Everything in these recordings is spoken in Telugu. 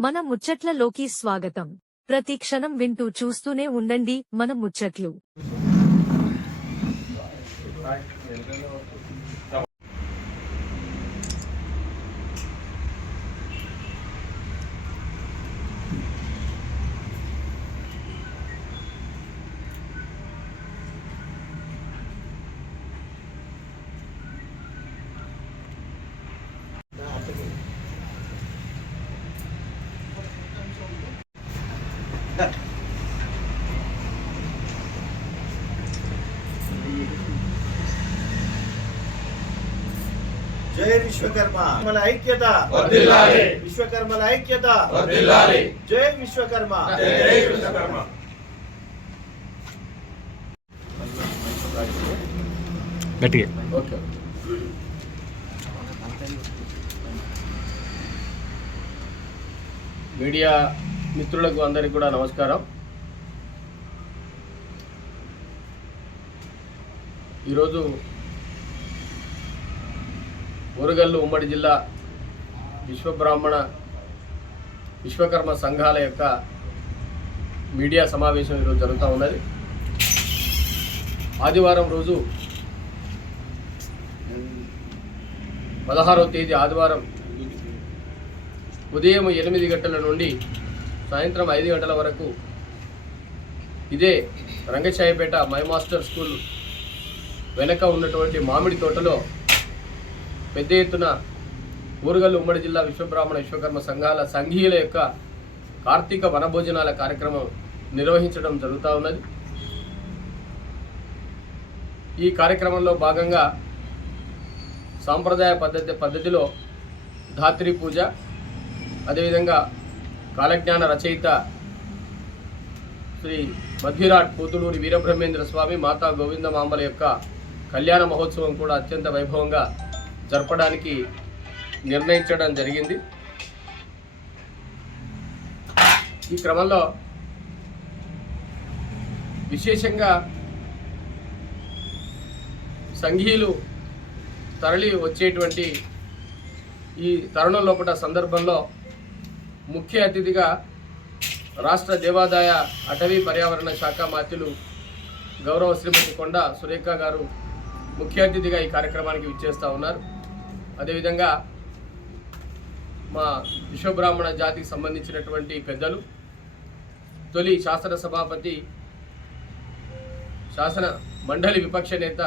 మన ముచ్చట్లలోకి స్వాగతం. ప్రతి క్షణం వింటూ చూస్తూనే ఉండండి మన ముచ్చట్లు. జై విశ్వకర్మ. మన ఐక్యత. వర్ధిల్లాలి. విశ్వకర్మల ఐక్యత. వర్ధిల్లాలి. జై విశ్వకర్మ. జై విశ్వకర్మ. గట్టిగా. ఓకే. మీడియా మిత్రులకు అందరికీ కూడా నమస్కారం. ఈరోజు ఊరగల్లు ఉమ్మడి జిల్లా విశ్వబ్రాహ్మణ విశ్వకర్మ సంఘాల యొక్క మీడియా సమావేశం ఈరోజు జరుగుతూ ఉన్నది. ఆదివారం రోజు పదహారవ తేదీ ఆదివారం ఉదయం ఎనిమిది గంటల నుండి సాయంత్రం ఐదు గంటల వరకు ఇదే రంగచాయపేట మై మాస్టర్ స్కూల్ వెనక ఉన్నటువంటి మామిడి తోటలో పెద్ద ఎత్తున ఊరుగల్లు ఉమ్మడి జిల్లా విశ్వబ్రాహ్మణ విశ్వకర్మ సంఘాల సంఘీయుల యొక్క కార్తీక వనభోజనాల కార్యక్రమం నిర్వహించడం జరుగుతూ ఉన్నది. ఈ కార్యక్రమంలో భాగంగా సాంప్రదాయ పద్ధతి పద్ధతిలో ధాత్రి పూజ అదేవిధంగా కాలజ్ఞాన రచయిత శ్రీ మధ్విరాట్ పోతులూరి వీరబ్రహ్మేంద్ర స్వామి మాతా గోవిందమాంబల యొక్క కళ్యాణ మహోత్సవం కూడా అత్యంత వైభవంగా జరపడానికి నిర్ణయించడం జరిగింది. ఈ క్రమంలో విశేషంగా సంఘీయులు తరలి వచ్చేటువంటి ఈ తరుణం లోపల సందర్భంలో ముఖ్య అతిథిగా రాష్ట్ర దేవాదాయ అటవీ పర్యావరణ శాఖ మాత్యులు గౌరవ శ్రీమతి కొండ సురేఖ గారు ముఖ్య అతిథిగా ఈ కార్యక్రమానికి విచ్చేస్తూ ఉన్నారు. అదేవిధంగా మా విశ్వబ్రాహ్మణ జాతికి సంబంధించినటువంటి పెద్దలు తొలి శాసన సభాపతి శాసన మండలి విపక్ష నేత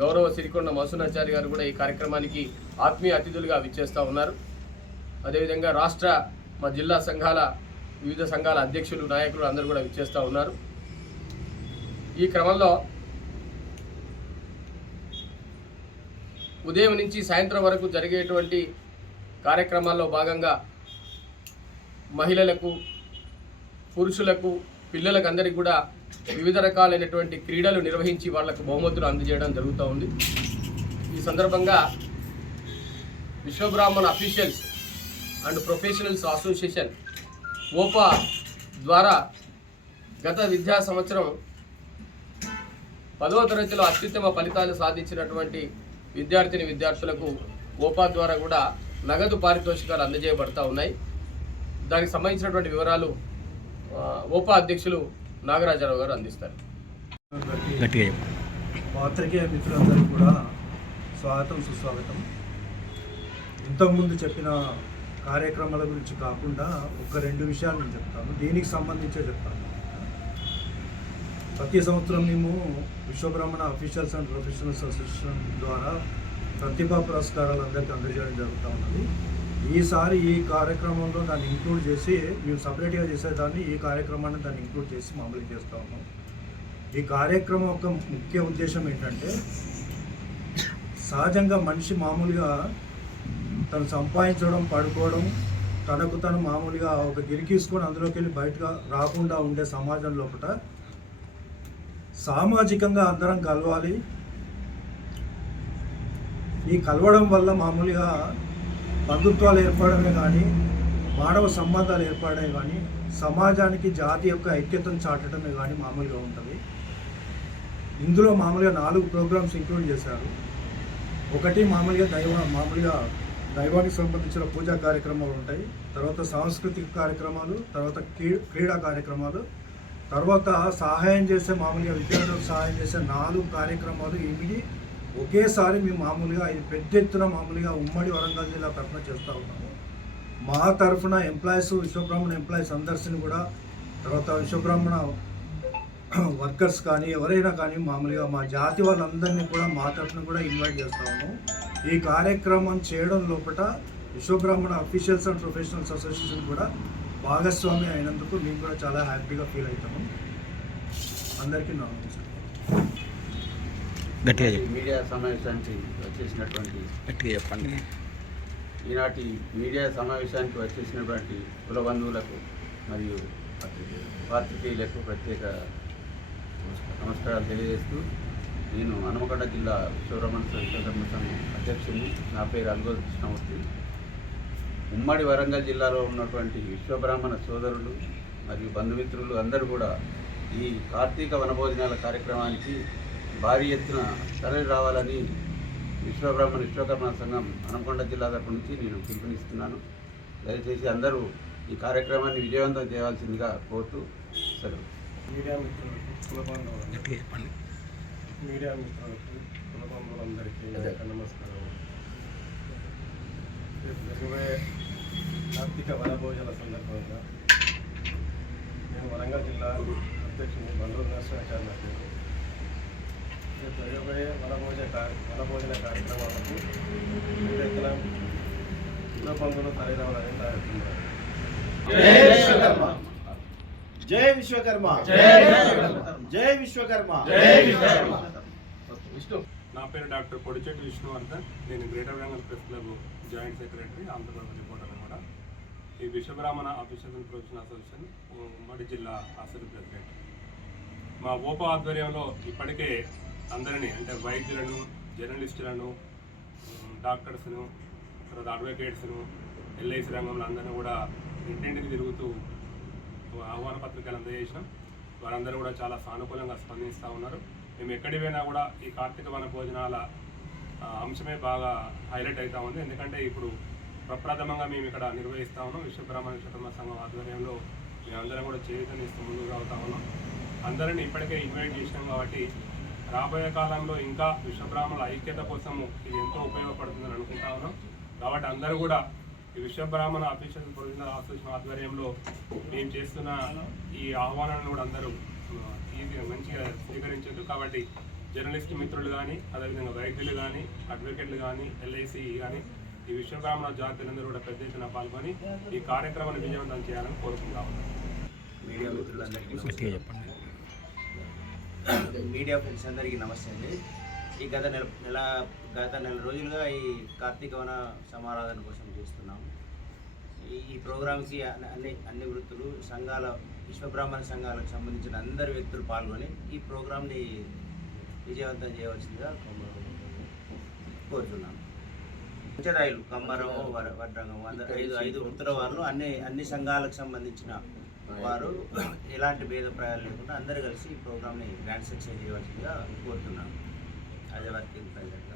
గౌరవ సిరికొండ మసూనాచారి గారు కూడా ఈ కార్యక్రమానికి ఆత్మీయ అతిథులుగా విచ్చేస్తూ ఉన్నారు. అదేవిధంగా రాష్ట్ర మా జిల్లా సంఘాల వివిధ సంఘాల అధ్యక్షులు నాయకులు అందరూ కూడా విచ్చేస్తూ ఉన్నారు. ఈ క్రమంలో ఉదయం నుంచి సాయంత్రం వరకు జరిగేటువంటి కార్యక్రమాల్లో భాగంగా మహిళలకు పురుషులకు పిల్లలకు అందరికీ కూడా వివిధ రకాలైనటువంటి క్రీడలు నిర్వహించి వాళ్ళకు బహుమతులు అందజేయడం జరుగుతూ ఉంది. ఈ సందర్భంగా Vishwabrahmana officials and professionals association ఓపా ద్వారా గత విద్యా సంవత్సరం పదవ తరగతిలో అత్యుత్తమ ఫలితాలు సాధించినటువంటి విద్యార్థిని విద్యార్థులకు ఓపా ద్వారా కూడా నగదు పారితోషికాలు అందజేయబడతా ఉన్నాయి. దానికి సంబంధించినటువంటి వివరాలు ఓపా అధ్యక్షులు నాగరాజరావు గారు అందిస్తారు. పాత్రికేయ మిత్రులందరికీ కూడా స్వాగతం సుస్వాగతం. ఇంతకుముందు చెప్పిన కార్యక్రమాల గురించి కాకుండా ఒక రెండు విషయాలు నేను చెప్తాను. దీనికి సంబంధించే చెప్తాను. ప్రతి సంవత్సరం మేము Vishwabrahmana officials and professionals association ద్వారా ప్రతిభా పురస్కారాలు అందరికీ అందజేయడం జరుగుతూ ఉన్నది. ఈసారి ఈ కార్యక్రమంలో దాన్ని ఇంక్లూడ్ చేసి మేము సపరేట్గా చేసేదాన్ని ఈ కార్యక్రమాన్ని దాన్ని ఇంక్లూడ్ చేసి మామూలు చేస్తూ ఉన్నాం. ఈ కార్యక్రమం యొక్క ముఖ్య ఉద్దేశం ఏంటంటే సహజంగా మనిషి మామూలుగా తను సంపాదించడం పడుకోవడం తనకు తను మామూలుగా ఒక గిరికీసుకొని అందులోకి వెళ్ళి బయటగా రాకుండా ఉండే సమాజం లోపల సామాజికంగా అందరం కలవాలి. ఈ కలవడం వల్ల మామూలుగా బంధుత్వాలు ఏర్పడమే కానీ మానవ సంబంధాలు ఏర్పడమే కానీ సమాజానికి జాతి యొక్క ఐక్యతను చాటడమే కానీ మామూలుగా ఉంటుంది. ఇందులో మామూలుగా నాలుగు ప్రోగ్రామ్స్ ఇంక్లూడ్ చేశారు. ఒకటి మామూలుగా దైవ మామూలుగా దైవానికి సంబంధించిన పూజా కార్యక్రమాలు ఉంటాయి. తర్వాత సాంస్కృతిక కార్యక్రమాలు తర్వాత క్రీ- క్రీడా కార్యక్రమాలు తర్వాత సహాయం చేసే మామూలుగా విద్యార్థులకు సహాయం చేసే నాలుగు కార్యక్రమాలు ఇమిడి ఒకేసారి మేము మామూలుగా ఇది పెద్ద ఎత్తున మామూలుగా ఉమ్మడి వరంగల్ జిల్లా తరఫున చేస్తూ ఉన్నాము. మా తరఫున ఎంప్లాయీస్ విశ్వబ్రాహ్మణ ఎంప్లాయీస్ అందరిని కూడా తర్వాత విశ్వబ్రాహ్మణ వర్కర్స్ కానీ ఎవరైనా కానీ మామూలుగా మా జాతి వాళ్ళందరినీ కూడా మా తరఫున కూడా ఇన్వైట్ చేస్తాము ఈ కార్యక్రమం చేయడం లోపల Vishwabrahmana officials and professionals association కూడా భాగస్వామి అయినందుకు మేము కూడా చాలా హ్యాపీగా ఫీల్ అవుతాము. అందరికీ నమస్కారం. గట్టిగా మీడియా సమావేశానికి వచ్చేసినటువంటి గట్టిగా చెప్పండి. ఈనాటి మీడియా సమావేశానికి వచ్చేసినటువంటి కుల బంధువులకు మరియు పాత్రికేయులకు ప్రత్యేక నమస్కారాలు తెలియజేస్తూ నేను హనుమకొండ జిల్లా విశ్వరమణ ధర్మ సంఘం అధ్యక్షుడిని. నా పేరు అల్గోల్ కృష్ణమూర్తి. ఉమ్మడి వరంగల్ జిల్లాలో ఉన్నటువంటి విశ్వబ్రాహ్మణ సోదరులు మరియు బంధుమిత్రులు అందరూ కూడా ఈ కార్తీక వనభోజనాల కార్యక్రమానికి భారీ ఎత్తున తరలి రావాలని విశ్వబ్రాహ్మణ విశ్వకర్మ సంఘం హనుమకొండ జిల్లా తరపు నుంచి నేను పిలుపునిస్తున్నాను. దయచేసి అందరూ ఈ కార్యక్రమాన్ని విజయవంతం చేయవలసిందిగా కోరుతూ సెలవు. మీడియా మిత్రులకు మీడియా మిత్రులకు నమస్కారం. కార్తీక వనభోజన సందర్భంగా నేను వరంగల్ జిల్లా అధ్యక్షుని బండ్రు నరసింహాచార్య జరగబోయే వనభోజ వనభోజన కార్యక్రమాలకు ఎత్తున కుల బంధువులు తల్లిదండ్రులని తయారుతున్నారు జై విశ్వకర్మ. జై విశ్వకర్మ. నా పేరు డాక్టర్ పొడిచెట్టి విష్ణువర్ధన్. నేను greater Bengal press club joint secretary Andhra Pradesh. ఈ విశ్వబ్రాహ్మణ అభిషేకం ప్రొఫెషన్ అసోసియేషన్ ఉమ్మడి జిల్లా అసలు ప్రెసిడెంట్. మా ఓప ఆధ్వర్యంలో ఇప్పటికే అందరినీ అంటే వైద్యులను జర్నలిస్టులను డాక్టర్స్ను తర్వాత అడ్వకేట్స్ను ఎల్ఐసి రంగంలో అందరినీ కూడా ఇంటింటికి తిరుగుతూ ఆహ్వాన పత్రికలు అందజేసినాం. వారందరూ కూడా చాలా సానుకూలంగా స్పందిస్తూ ఉన్నారు. మేము ఎక్కడి పోయినా కూడా ఈ కార్తీక వన భోజనాల అంశమే బాగా హైలైట్ అవుతూ ఉంది. ఎందుకంటే ఇప్పుడు ప్రప్రథమంగా మేము ఇక్కడ నిర్వహిస్తా ఉన్నాం. విశ్వబ్రహ్మణ విశ్వకర్మ సంఘం ఆధ్వర్యంలో మేమందరం కూడా చేతనిస్తూ ముందుకు అవుతా ఉన్నాం. అందరిని ఇప్పటికే ఇన్వైట్ చేసినాం కాబట్టి రాబోయే కాలంలో ఇంకా విశ్వబ్రాహ్మణుల ఐక్యత కోసము ఇది ఎంతో ఉపయోగపడుతుందని అనుకుంటా ఉన్నాం. కాబట్టి అందరూ కూడా ఈ విశ్వబ్రాహ్మణ అఫీషియల్ ప్రొవిజనల్ అసోసియేషన్ ఆధ్వర్యంలో మేము చేస్తున్న ఈ ఆహ్వానాలను కూడా అందరూ ఈజీగా మంచిగా స్వీకరించారు. కాబట్టి జర్నలిస్ట్ మిత్రులు కానీ అదేవిధంగా వైద్యులు కానీ అడ్వకేట్లు కానీ ఎల్ఐసి కానీ ఈ విశ్వబ్రాహ్మణ జాతులందరూ కూడా పెద్ద ఎత్తున పాల్గొని ఈ కార్యక్రమాన్ని విజయవంతం చేయాలని కోరుకుంటా ఉన్నాం మీడియా మిత్రులందరికీ మీడియా ఫ్రెండ్స్ అందరికీ నమస్తే అండి. ఈ గత నెల నెల గత నెల రోజులుగా ఈ కార్తీక వన సమారాధన కోసం చేస్తున్నాం. ఈ ప్రోగ్రామ్కి అన్ని అన్ని వృత్తులు సంఘాల విశ్వబ్రాహ్మణ సంఘాలకు సంబంధించిన అందరు వ్యక్తులు పాల్గొని ఈ ప్రోగ్రాంని విజయవంతం చేయవలసిందిగా కోరుతున్నాను పంచదాయులు కమ్మరం వర వడ్రంగం ఐదు ఐదు వృత్తుల వారు అన్ని అన్ని సంఘాలకు సంబంధించిన వారు ఎలాంటి భేదప్రాయాలు లేకుండా అందరూ కలిసి ఈ ప్రోగ్రామ్ని గ్రాండ్ సక్సెస్ చేయవలసిందిగా కోరుతున్నాను అదే వర్కింగ్ ప్రెసిడెంట్గా